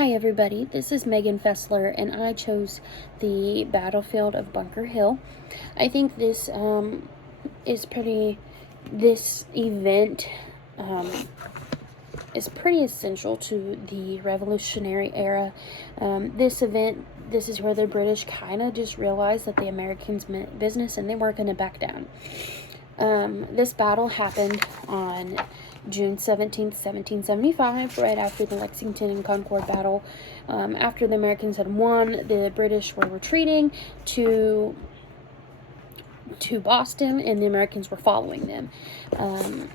Hi everybody, this is Megan Fessler and I chose the battlefield of Bunker Hill. I think this this event is pretty essential to the Revolutionary era. This is where the British kind of just realized that the Americans meant business and they weren't going to back down. This battle happened on June 17th, 1775, right after the Lexington and Concord battle. After the Americans had won, the British were retreating to Boston, and the Americans were following them.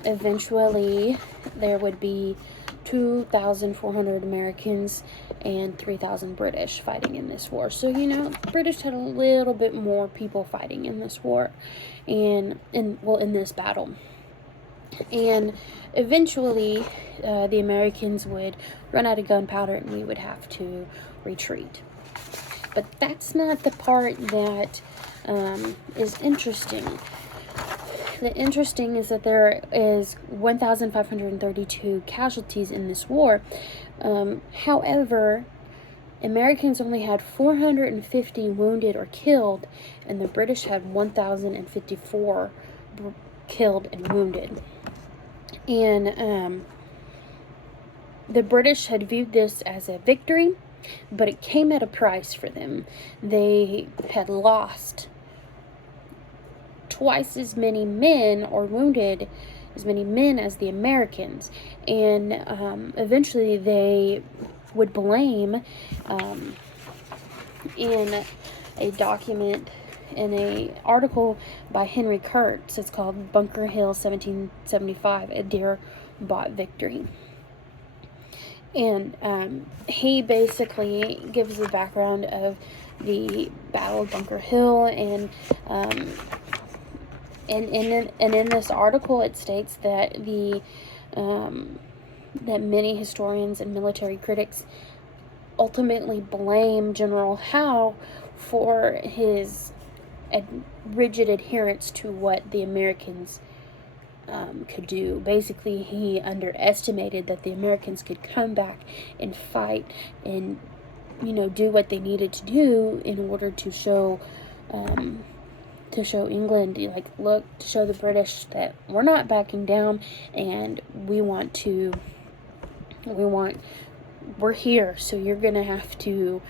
Eventually, there would be 2,400 Americans and 3,000 British fighting in this war. So, the British had a little bit more people fighting in this war, in this battle. And eventually, the Americans would run out of gunpowder and we would have to retreat. But that's not the part that is interesting. The interesting is that there is 1,532 casualties in this war. However, Americans only had 450 wounded or killed, and the British had 1,054 killed and wounded. And the British had viewed this as a victory, but it came at a price for them. They had lost twice as many men, or wounded as many men, as the Americans. And eventually they would blame, in a document, in a article by Henry Kurtz, it's called Bunker Hill 1775, a dear-bought victory. And he basically gives the background of the Battle of Bunker Hill, and in this article it states that that many historians and military critics ultimately blame General Howe for his rigid adherence to what the Americans could do. Basically, he underestimated that the Americans could come back and fight and, do what they needed to do in order to show England, to show the British that we're not backing down, and we're here, so you're gonna have to,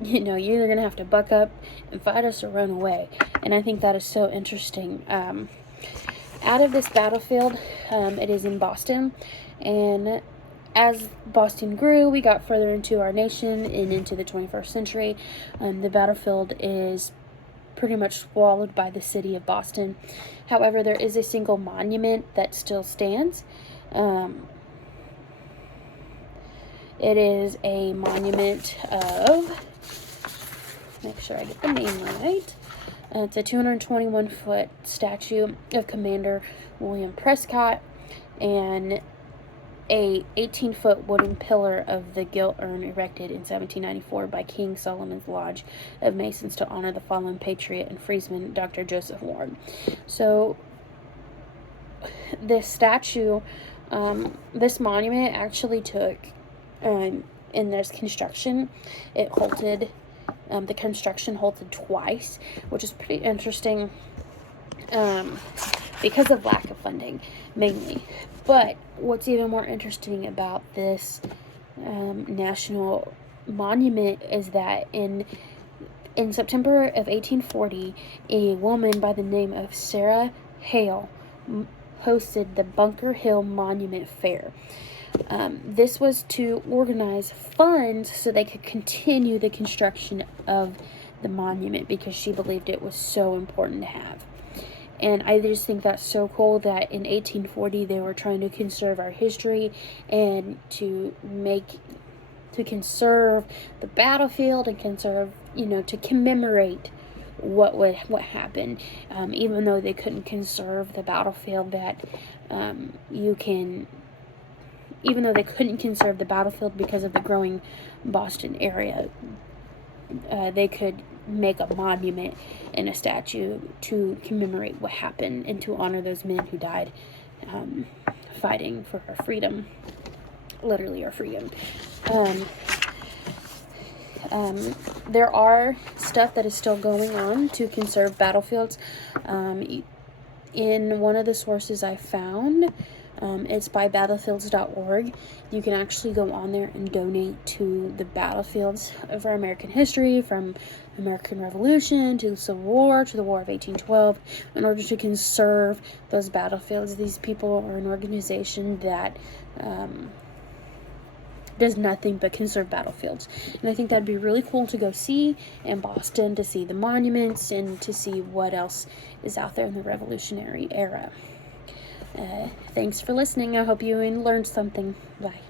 you're either gonna have to buck up and fight us or run away. And I think that is so interesting. Out of this battlefield, it is in Boston, and as Boston grew, we got further into our nation and into the 21st century. The battlefield is pretty much swallowed by the city of Boston. However, there is a single monument that still stands. It is a monument of, make sure I get the name right, it's a 221-foot statue of Commander William Prescott, and a 18-foot wooden pillar of the gilt urn erected in 1794 by King Solomon's Lodge of Masons to honor the fallen patriot and freesman Dr. Joseph Warren. So this statue, this monument actually took, in this construction, it halted. The construction halted twice, which is pretty interesting, because of lack of funding, mainly. But what's even more interesting about this national monument is that in September of 1840, a woman by the name of Sarah Hale hosted the Bunker Hill Monument Fair. This was to organize funds so they could continue the construction of the monument, because she believed it was so important to have. And I just think that's so cool that in 1840 they were trying to conserve our history and to conserve the battlefield and conserve, to commemorate what happened. Even though they couldn't conserve the battlefield, even though they couldn't conserve the battlefield because of the growing Boston area, they could make a monument and a statue to commemorate what happened and to honor those men who died fighting for our freedom, literally our freedom. there are stuff that is still going on to conserve battlefields. In one of the sources I found, it's by battlefields.org. You can actually go on there and donate to the battlefields of our American history, from American Revolution to the Civil War to the War of 1812, in order to conserve those battlefields. These people are an organization that does nothing but conserve battlefields. And I think that'd be really cool to go see in Boston, to see the monuments and to see what else is out there in the Revolutionary era. Thanks for listening. I hope you learned something. Bye.